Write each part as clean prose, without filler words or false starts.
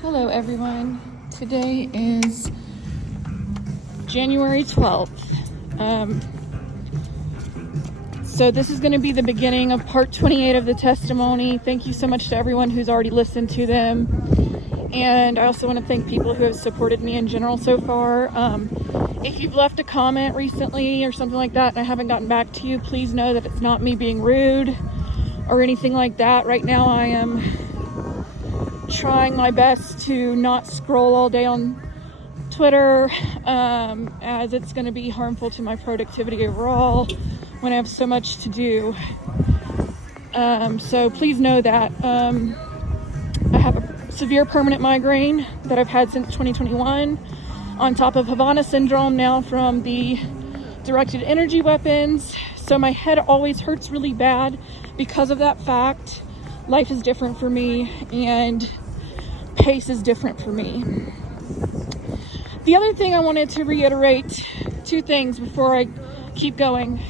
Hello everyone. Today is January 12th. So this is going to be the beginning of part 28 of the testimony. Thank you so much to everyone who's already listened to them. And I also want to thank people who have supported me in general so far. If you've left a comment recently or something like that and I haven't gotten back to you, please know that it's not me being rude or anything like that. Right now I am trying my best to not scroll all day on Twitter, as it's going to be harmful to my productivity overall when I have so much to do. So please know that I have a severe permanent migraine that I've had since 2021, on top of Havana syndrome now from the directed energy weapons. So my head always hurts really bad because of that fact. Life is different for me and pace is different for me. The other thing I wanted to reiterate, two things before I keep going.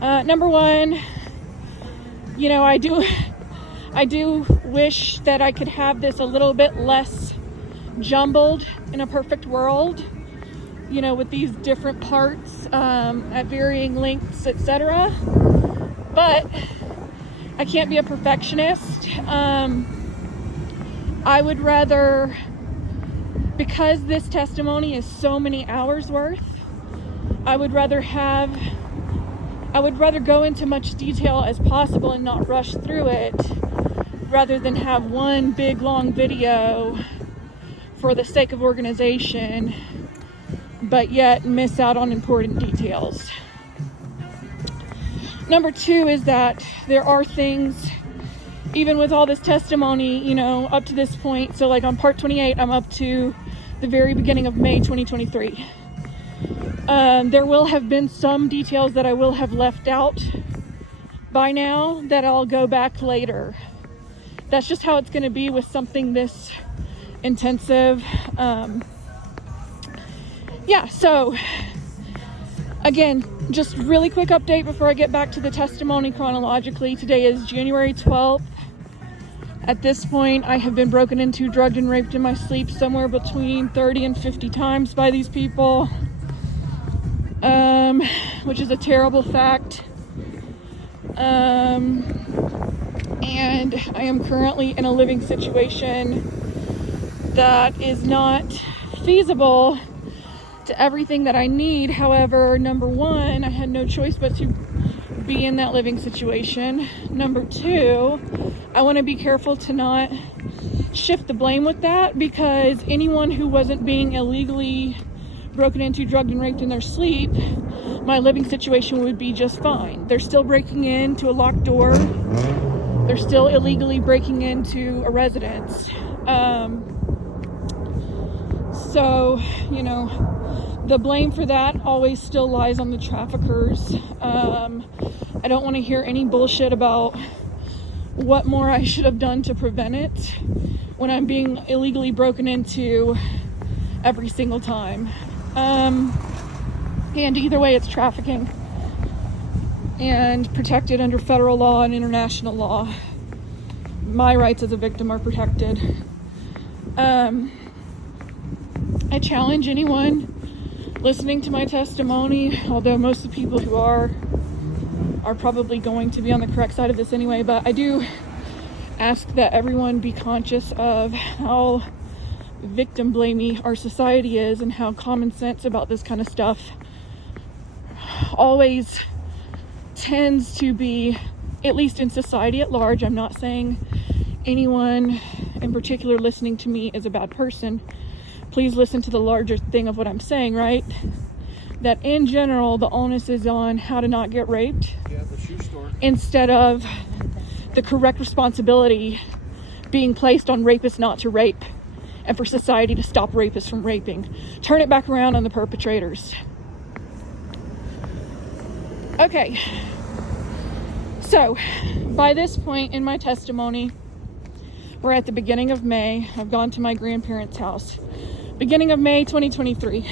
Number one, I do wish that I could have this a little bit less jumbled in a perfect world, with these different parts at varying lengths, etc. But I can't be a perfectionist. I would rather, because this testimony is so many hours worth, I would rather go into much detail as possible and not rush through it, rather than have one big long video for the sake of organization, but yet miss out on important details. Number two is that there are things, even with all this testimony, up to this point. So like on part 28, I'm up to the very beginning of May 2023. There will have been some details that I will have left out by now that I'll go back later. That's just how it's going to be with something this intensive. So again, just really quick update before I get back to the testimony chronologically. Today is January 12th. At this point, I have been broken into, drugged, and raped in my sleep somewhere between 30 and 50 times by these people, which is a terrible fact. And I am currently in a living situation that is not feasible to everything that I need. However, number one, I had no choice but to be in that living situation. Number two, I want to be careful to not shift the blame with that, because anyone who wasn't being illegally broken into, drugged, and raped in their sleep, my living situation would be just fine. They're still breaking into a locked door. They're still illegally breaking into a residence. So, the blame for that always still lies on the traffickers. I don't want to hear any bullshit about what more I should have done to prevent it when I'm being illegally broken into every single time. And either way, it's trafficking and protected under federal law and international law. My rights as a victim are protected. I challenge anyone listening to my testimony, although most of the people who are probably going to be on the correct side of this anyway, but I do ask that everyone be conscious of how victim blamey our society is, and how common sense about this kind of stuff always tends to be, at least in society at large. I'm not saying anyone in particular listening to me is a bad person. Please listen to the larger thing of what I'm saying, right? That in general, the onus is on how to not get raped, instead of the correct responsibility being placed on rapists not to rape, and for society to stop rapists from raping. Turn it back around on the perpetrators. Okay. So, by this point in my testimony, we're at the beginning of May. I've gone to my grandparents' house. Beginning of May 2023.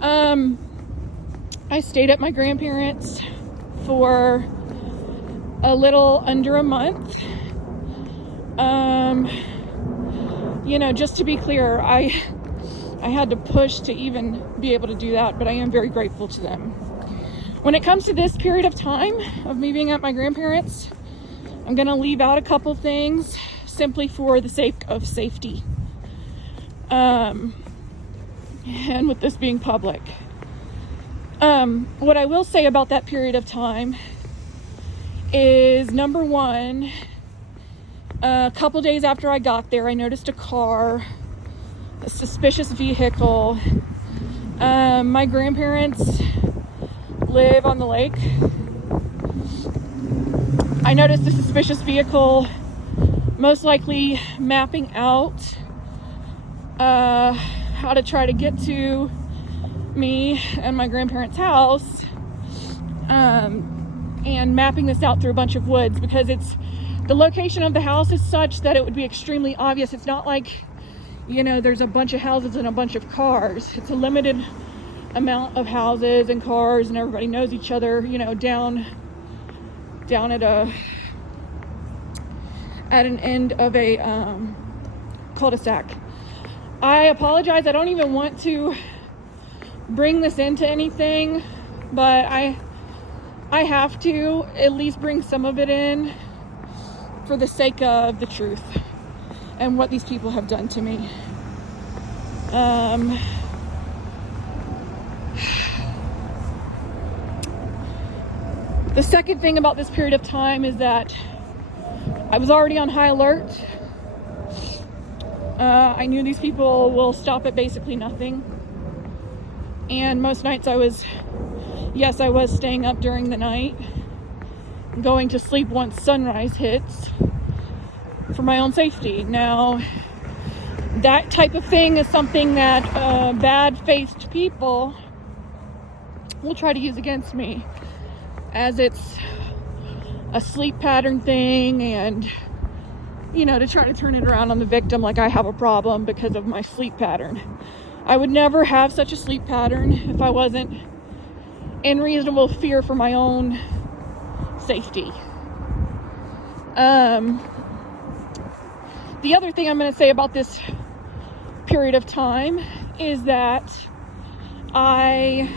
I stayed at my grandparents for a little under a month. just to be clear, I had to push to even be able to do that, but I am very grateful to them. When it comes to this period of time of me being at my grandparents', I'm going to leave out a couple things simply for the sake of safety. And with this being public. What I will say about that period of time is, number one, a couple days after I got there, I noticed a suspicious vehicle. My grandparents live on the lake. I noticed a suspicious vehicle, most likely mapping out how to try to get to me and my grandparents' house, and mapping this out through a bunch of woods, because the location of the house is such that it would be extremely obvious. It's not like, there's a bunch of houses and a bunch of cars. It's a limited amount of houses and cars, and everybody knows each other, down at an end of a cul-de-sac. I apologize. I don't even want to bring this into anything, but I have to at least bring some of it in for the sake of the truth and what these people have done to me. The second thing about this period of time is that I was already on high alert. I knew these people will stop at basically nothing. And most nights I was staying up during the night, going to sleep once sunrise hits for my own safety. Now, that type of thing is something that bad-faced people will try to use against me, as it's a sleep pattern thing, and to try to turn it around on the victim like I have a problem because of my sleep pattern. I would never have such a sleep pattern if I wasn't in reasonable fear for my own safety. The other thing I'm going to say about this period of time is that I'm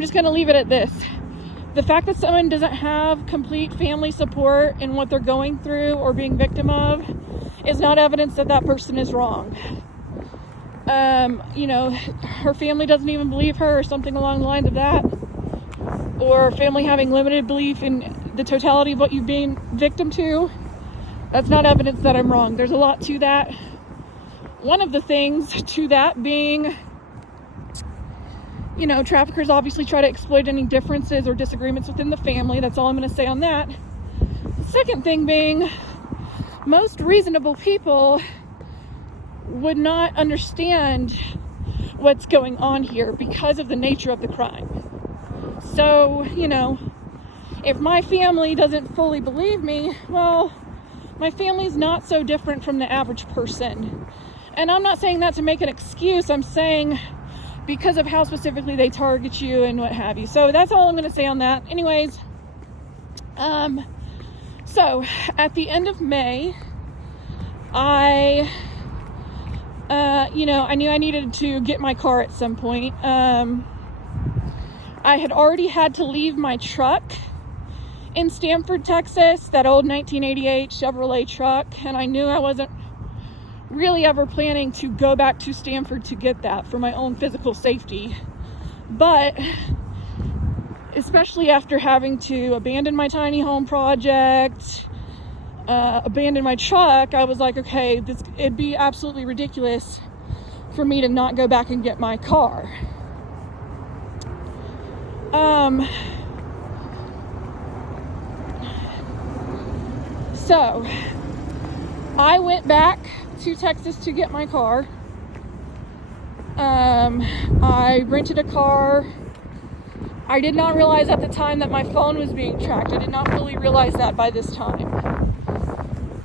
just going to leave it at this. The fact that someone doesn't have complete family support in what they're going through or being victim of is not evidence that that person is wrong. Her family doesn't even believe her, or something along the lines of that, or family having limited belief in the totality of what you've been victim to. That's not evidence that I'm wrong. There's a lot to that. One of the things to that being, traffickers obviously try to exploit any differences or disagreements within the family. That's all I'm going to say on that. The second thing being, most reasonable people would not understand what's going on here because of the nature of the crime. So, if my family doesn't fully believe me, well, my family's not so different from the average person. And I'm not saying that to make an excuse. I'm saying because of how specifically they target you and what have you. So that's all I'm going to say on that. Anyways, so at the end of May, I knew I needed to get my car at some point. I had already had to leave my truck in Stamford, Texas, that old 1988 Chevrolet truck, and I knew I wasn't really ever planning to go back to Stamford to get that for my own physical safety. But especially after having to abandon my tiny home project, abandon my truck, I was like, okay, it'd be absolutely ridiculous for me to not go back and get my car. So I went back to Texas to get my car. I rented a car. I did not realize at the time that my phone was being tracked. I did not fully realize that by this time.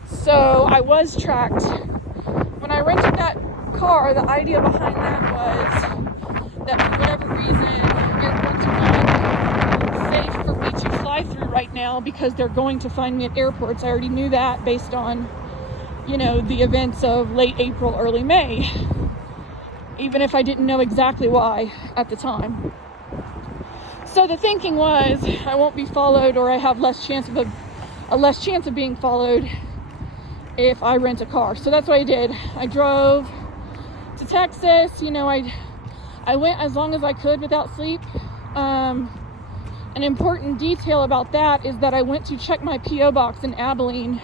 So I was tracked. When I rented that car, the idea behind that was that for whatever reason, airports are not safe for me to fly through right now because they're going to find me at airports. I already knew that based on the events of late April, early May, even if I didn't know exactly why at the time. So the thinking was, I won't be followed, or I have less chance of being followed if I rent a car. So that's what I did. I drove to Texas. I went as long as I could without sleep. An important detail about that is that I went to check my P.O. box in Abilene,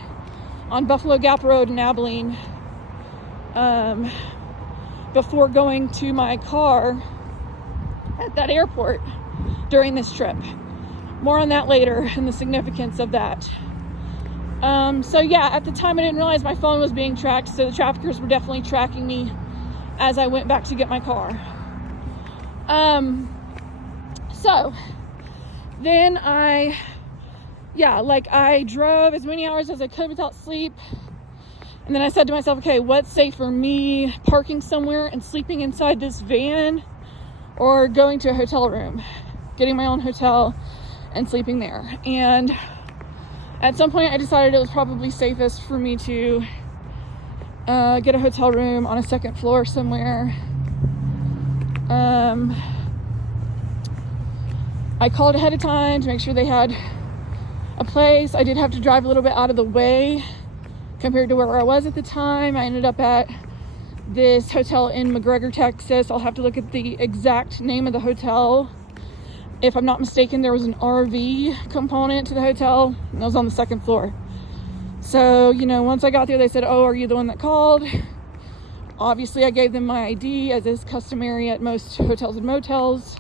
on Buffalo Gap Road in Abilene, before going to my car at that airport during this trip. More on that later, and the significance of that. So yeah, at the time I didn't realize my phone was being tracked, so the traffickers were definitely tracking me as I went back to get my car. So then I drove as many hours as I could without sleep. And then I said to myself, okay, what's safer, me parking somewhere and sleeping inside this van, or going to a hotel room, getting my own hotel and sleeping there? And at some point I decided it was probably safest for me to get a hotel room on a second floor somewhere. I called ahead of time to make sure they had a place. I did have to drive a little bit out of the way compared to where I was at the time. I ended up at this hotel in McGregor, Texas. I'll have to look at the exact name of the hotel. If I'm not mistaken, there was an RV component to the hotel, and it was on the second floor. So, once I got there, they said, "Oh, are you the one that called?" Obviously, I gave them my ID, as is customary at most hotels and motels,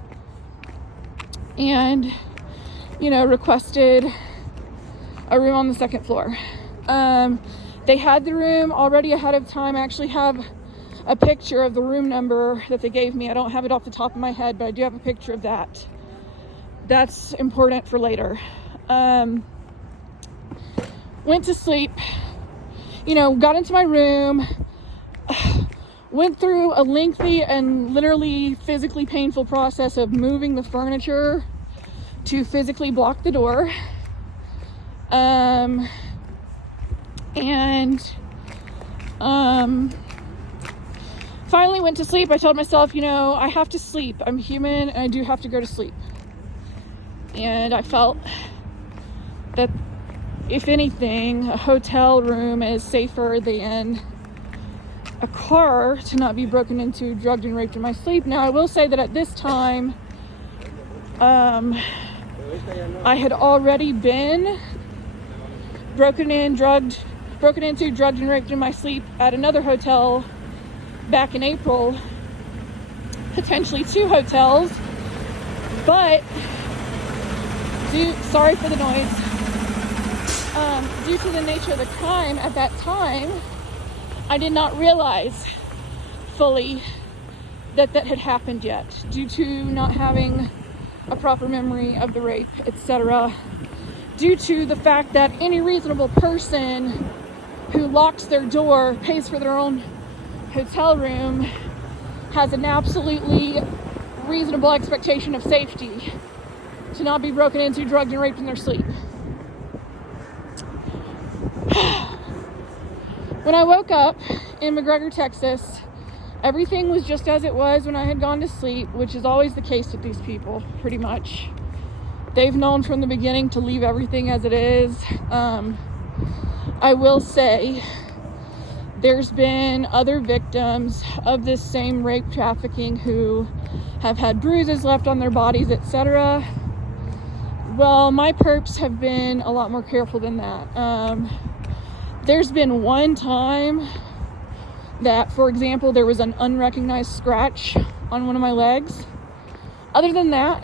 and, requested a room on the second floor. They had the room already ahead of time. I actually have a picture of the room number that they gave me. I don't have it off the top of my head, but I do have a picture of that. That's important for later. Went to sleep, got into my room, went through a lengthy and literally physically painful process of moving the furniture to physically block the door. Finally went to sleep. I told myself, I have to sleep. I'm human and I do have to go to sleep. And I felt that, if anything, a hotel room is safer than a car to not be broken into, drugged, and raped in my sleep. Now, I will say that at this time, I had already been broken into, drugged, and raped in my sleep at another hotel back in April. Potentially 2 hotels, but sorry for the noise. Due to the nature of the crime at that time, I did not realize fully that had happened yet, due to not having a proper memory of the rape, etc. Due to the fact that any reasonable person who locks their door, pays for their own hotel room, has an absolutely reasonable expectation of safety to not be broken into, drugged, and raped in their sleep. When I woke up in McGregor, Texas, everything was just as it was when I had gone to sleep, which is always the case with these people, pretty much. They've known from the beginning to leave everything as it is. I will say, there's been other victims of this same rape trafficking who have had bruises left on their bodies, etc. Well, my perps have been a lot more careful than that. There's been one time that, for example, there was an unrecognized scratch on one of my legs. Other than that,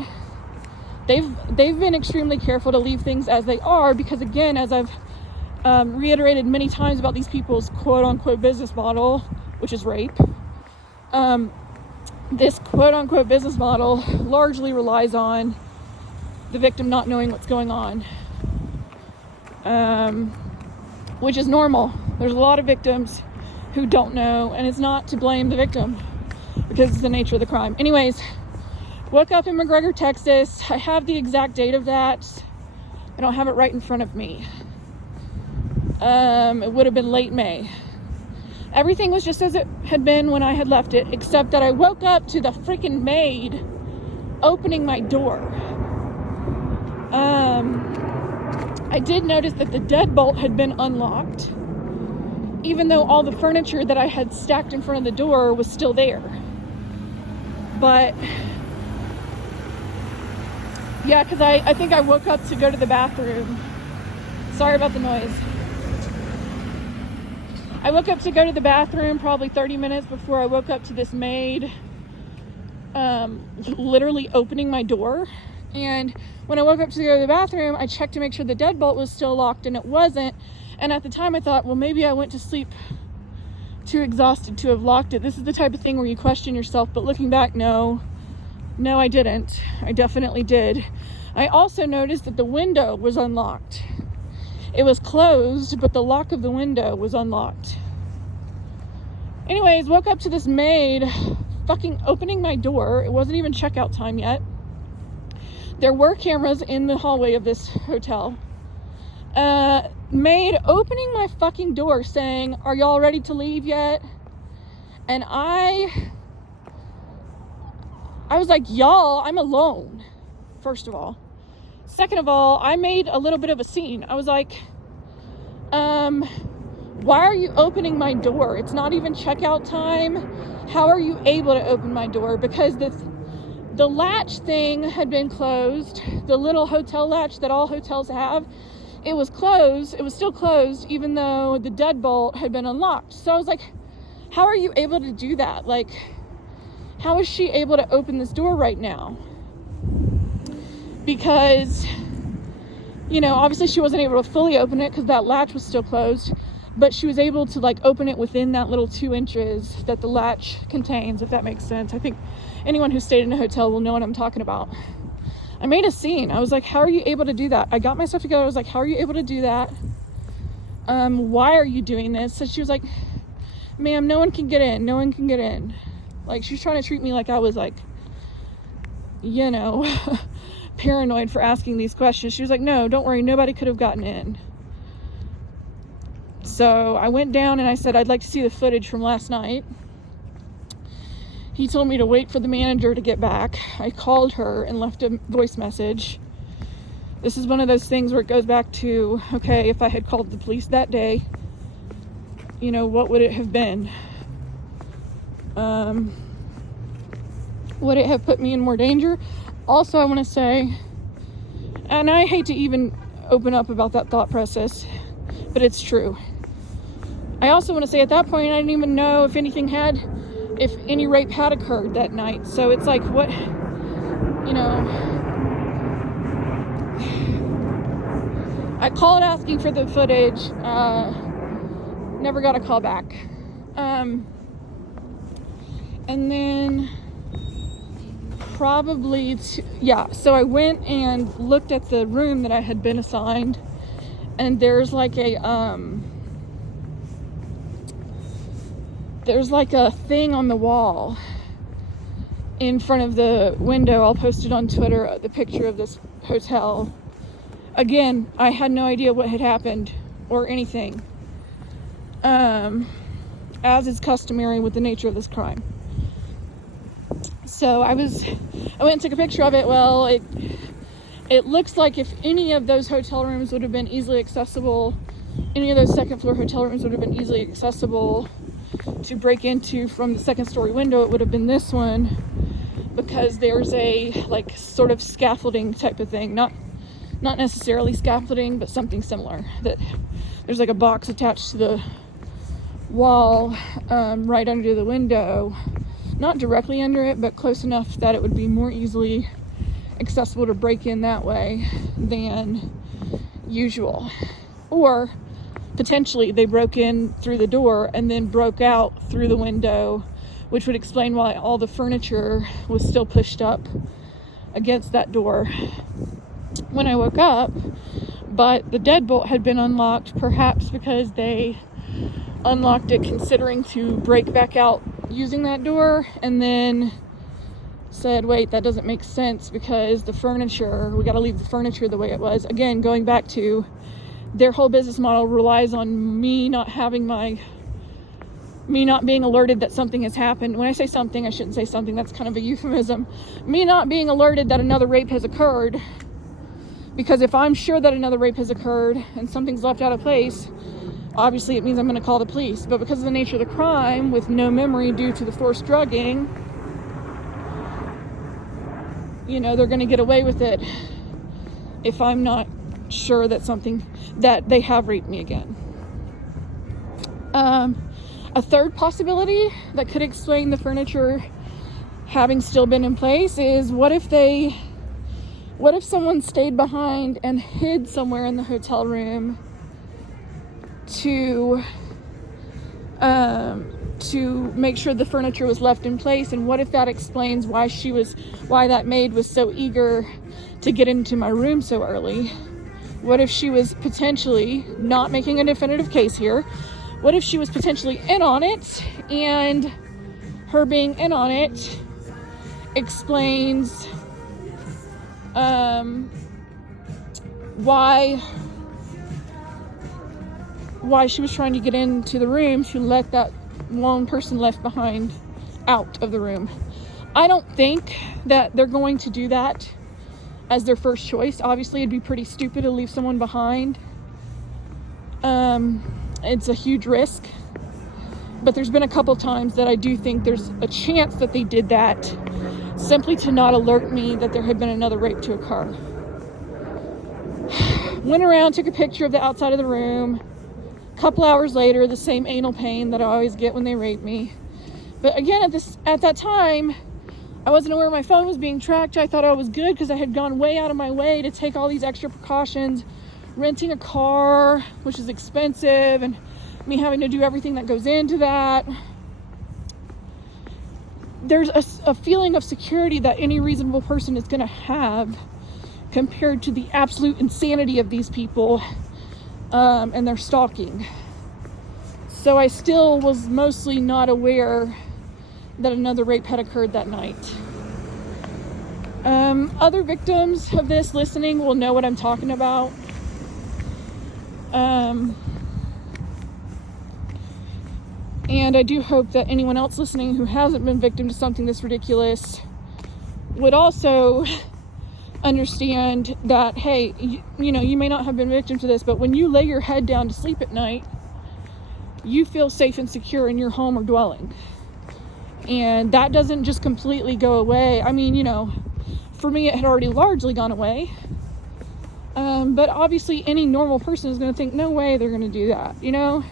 they've been extremely careful to leave things as they are, because, again, as I've reiterated many times about these people's quote-unquote business model, which is rape, this quote-unquote business model largely relies on the victim not knowing what's going on, which is normal. There's a lot of victims who don't know, and it's not to blame the victim, because it's the nature of the crime. Anyways, woke up in McGregor, Texas. I have the exact date of that. I don't have it right in front of me. It would have been late May. Everything was just as it had been when I had left it, except that I woke up to the freaking maid opening my door. I did notice that the deadbolt had been unlocked, even though all the furniture that I had stacked in front of the door was still there. But yeah, because I think I woke up to go to the bathroom. Sorry about the noise. I woke up to go to the bathroom probably 30 minutes before I woke up to this maid literally opening my door. And when I woke up to go to the bathroom, I checked to make sure the deadbolt was still locked, and it wasn't. And at the time I thought, well, maybe I went to sleep too exhausted to have locked it. This is the type of thing where you question yourself, but looking back, no, I didn't. I definitely did. I also noticed that the window was unlocked. It was closed, but the lock of the window was unlocked. Anyways, woke up to this maid fucking opening my door. It wasn't even checkout time yet. There were cameras in the hallway of this hotel. Maid opening my fucking door saying, "Are y'all ready to leave yet?" And I was like, y'all, I'm alone, first of all. Second of all, I made a little bit of a scene. I was like, why are you opening my door? It's not even checkout time. How are you able to open my door? Because the latch thing had been closed. The little hotel latch that all hotels have, it was closed. It was still closed, even though the deadbolt had been unlocked. So I was like, how are you able to do that? Like, how is she able to open this door right now? Because, you know, obviously she wasn't able to fully open it because that latch was still closed, but she was able to like open it within that little 2 inches that the latch contains, if that makes sense. I think anyone who stayed in a hotel will know what I'm talking about. I made a scene. I was like, how are you able to do that? I got my stuff together. I was like, how are you able to do that? Why are you doing this? So she was like, ma'am, no one can get in. No one can get in. Like, she's trying to treat me like I was like, you know, paranoid for asking these questions. She was like, no, don't worry. Nobody could have gotten in. So I went down and I said, I'd like to see the footage from last night. He told me to wait for the manager to get back. I called her and left a voice message. This is one of those things where it goes back to, okay, if I had called the police that day, you know, what would it have been? Would it have put me in more danger? Also, I want to say, and I hate to even open up about that thought process, but it's true. I also want to say at that point, I didn't even know if any rape had occurred that night. So it's like, what, you know, I called asking for the footage, never got a call back. And then so I went and looked at the room that I had been assigned, and there's like a thing on the wall in front of the window. I'll post it on Twitter, the picture of this hotel. Again, I had no idea what had happened or anything, as is customary with the nature of this crime. So I went and took a picture of it. Well, it looks like if any of those hotel rooms would have been easily accessible, any of those second floor hotel rooms would have been easily accessible to break into from the second story window, it would have been this one, because there's a like sort of scaffolding type of thing, not necessarily scaffolding, but something similar, that there's like a box attached to the wall, right under the window, not directly under it, but close enough that it would be more easily accessible to break in that way than usual. Or potentially they broke in through the door and then broke out through the window, which would explain why all the furniture was still pushed up against that door when I woke up. But the deadbolt had been unlocked, perhaps because they unlocked it considering to break back out using that door, and then said, wait, that doesn't make sense because the furniture, we got to leave the furniture the way it was. Again, going back to their whole business model relies on me not having my me not being alerted that something has happened. When I say something, I shouldn't say something. That's kind of a euphemism. Me not being alerted that another rape has occurred. Because if I'm sure that another rape has occurred and something's left out of place, obviously it means I'm going to call the police. But because of the nature of the crime, with no memory due to the forced drugging, you know, they're going to get away with it if I'm not sure that they have raped me again. A third possibility that could explain the furniture having still been in place is what if someone stayed behind and hid somewhere in the hotel room to make sure the furniture was left in place, and what if that explains why that maid was so eager to get into my room so early? What if she was potentially, not making a definitive case here, what if she was potentially in on it, and her being in on it explains why she was trying to get into the room to let that lone person left behind out of the room. I don't think that they're going to do that as their first choice. Obviously, it'd be pretty stupid to leave someone behind. It's a huge risk. But there's been a couple times that I do think there's a chance that they did that simply to not alert me that there had been another rape to occur. Went around, took a picture of the outside of the room. A couple hours later, the same anal pain that I always get when they rape me. But again, at that time, I wasn't aware my phone was being tracked. I thought I was good because I had gone way out of my way to take all these extra precautions, renting a car, which is expensive, and me having to do everything that goes into that. There's a feeling of security that any reasonable person is going to have compared to the absolute insanity of these people and their stalking. So I still was mostly not aware that another rape had occurred that night. Other victims of this listening will know what I'm talking about. And I do hope that anyone else listening who hasn't been victim to something this ridiculous would also understand that, hey, you know, you may not have been victim to this, but when you lay your head down to sleep at night, you feel safe and secure in your home or dwelling. And that doesn't just completely go away. I mean, you know, for me, it had already largely gone away. But obviously any normal person is going to think, no way they're going to do that, you know?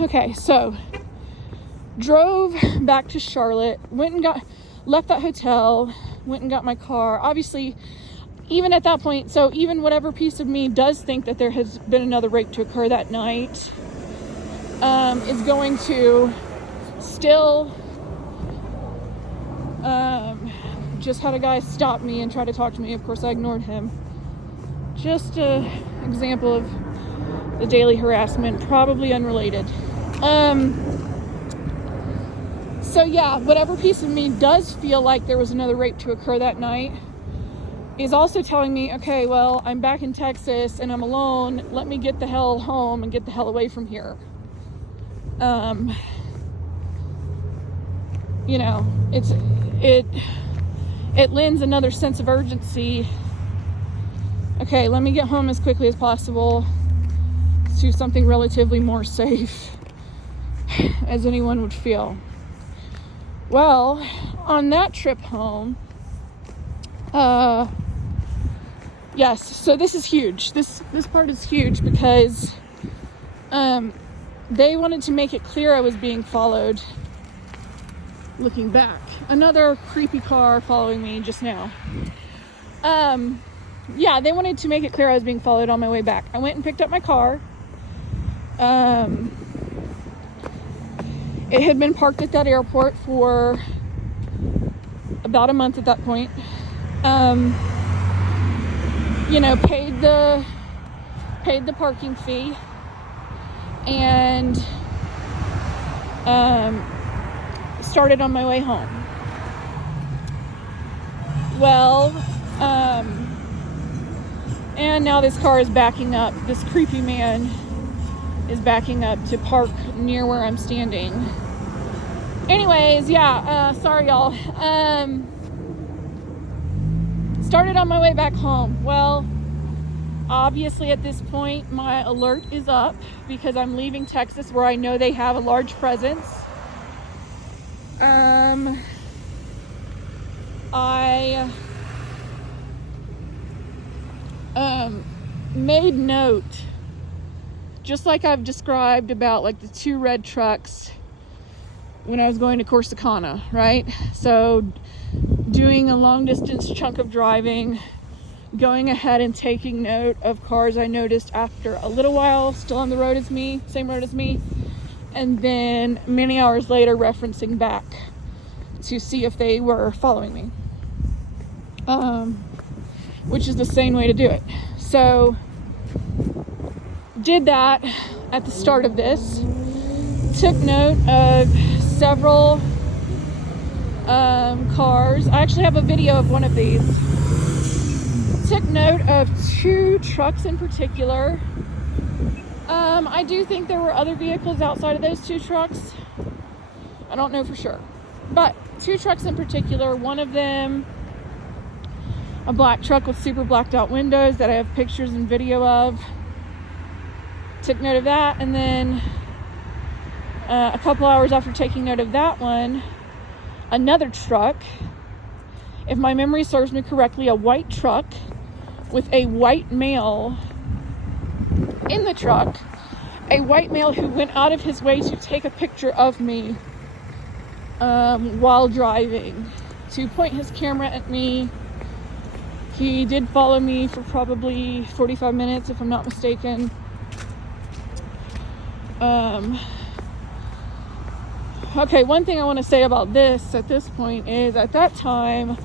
Okay, so drove back to Charlotte, left that hotel, went and got my car. Obviously, even at that point, so even whatever piece of me does think that there has been another rape to occur that night, is going to still, just had a guy stop me and try to talk to me. Of course, I ignored him. Just an example of the daily harassment, probably unrelated. So yeah, whatever piece of me does feel like there was another rape to occur that night is also telling me, okay, well, I'm back in Texas and I'm alone. Let me get the hell home and get the hell away from here. You know, it lends another sense of urgency. Okay, let me get home as quickly as possible to something relatively more safe, as anyone would feel. Well, on that trip home, yes, so this is huge. This part is huge because they wanted to make it clear I was being followed. Looking back, another creepy car following me just now. Yeah, they wanted to make it clear I was being followed on my way back. I went and picked up my car. It had been parked at that airport for about a month at that point. You know, paid the parking fee and started on my way home. Well, and now this car is backing up. This creepy man is backing up to park near where I'm standing. Anyways, yeah, sorry y'all. Started on my way back home. Well, obviously at this point my alert is up because I'm leaving Texas, where I know they have a large presence. I made note, just like I've described about like the 2 red trucks when I was going to Corsicana, right? So doing a long distance chunk of driving, going ahead and taking note of cars I noticed after a little while still on the road as me, same road as me, and then many hours later referencing back to see if they were following me, which is the same way to do it. So did that at the start of this, took note of several cars. I actually have a video of one of these. Took note of 2 trucks in particular. I do think there were other vehicles outside of those 2 trucks. I don't know for sure, but 2 trucks in particular. One of them, a black truck with super blacked out windows that I have pictures and video of. Took note of that, and then a couple hours after taking note of that one, another truck, if my memory serves me correctly, a white truck with a white male in the truck, a white male who went out of his way to take a picture of me while driving, to point his camera at me. He did follow me for probably 45 minutes, if I'm not mistaken. Okay, one thing I want to say about this at this point is at that time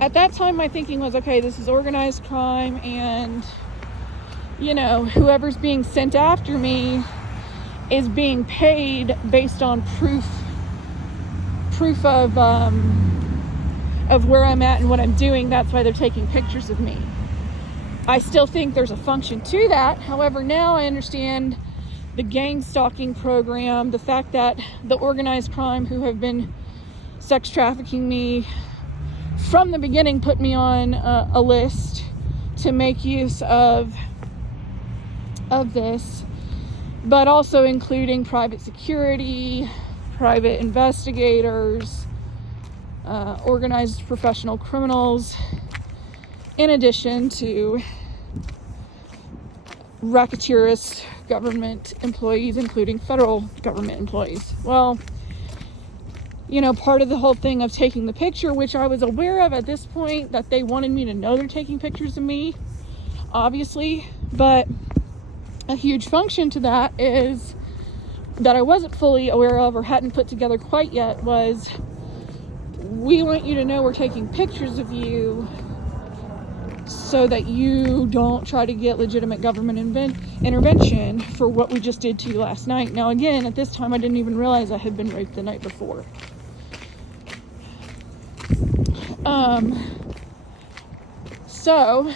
my thinking was, okay, this is organized crime, and you know, whoever's being sent after me is being paid based on proof of where I'm at and what I'm doing. That's why they're taking pictures of me. I still think there's a function to that. However, now I understand the gang stalking program, the fact that the organized crime who have been sex trafficking me from the beginning put me on a list to make use of this, but also including private security, private investigators, organized professional criminals, in addition to racketeerist government employees, including federal government employees. Well, you know, part of the whole thing of taking the picture, which I was aware of at this point, that they wanted me to know they're taking pictures of me, obviously, but a huge function to that is that I wasn't fully aware of or hadn't put together quite yet was, we want you to know we're taking pictures of you so that you don't try to get legitimate government intervention for what we just did to you last night. Now, again, at this time, I didn't even realize I had been raped the night before. So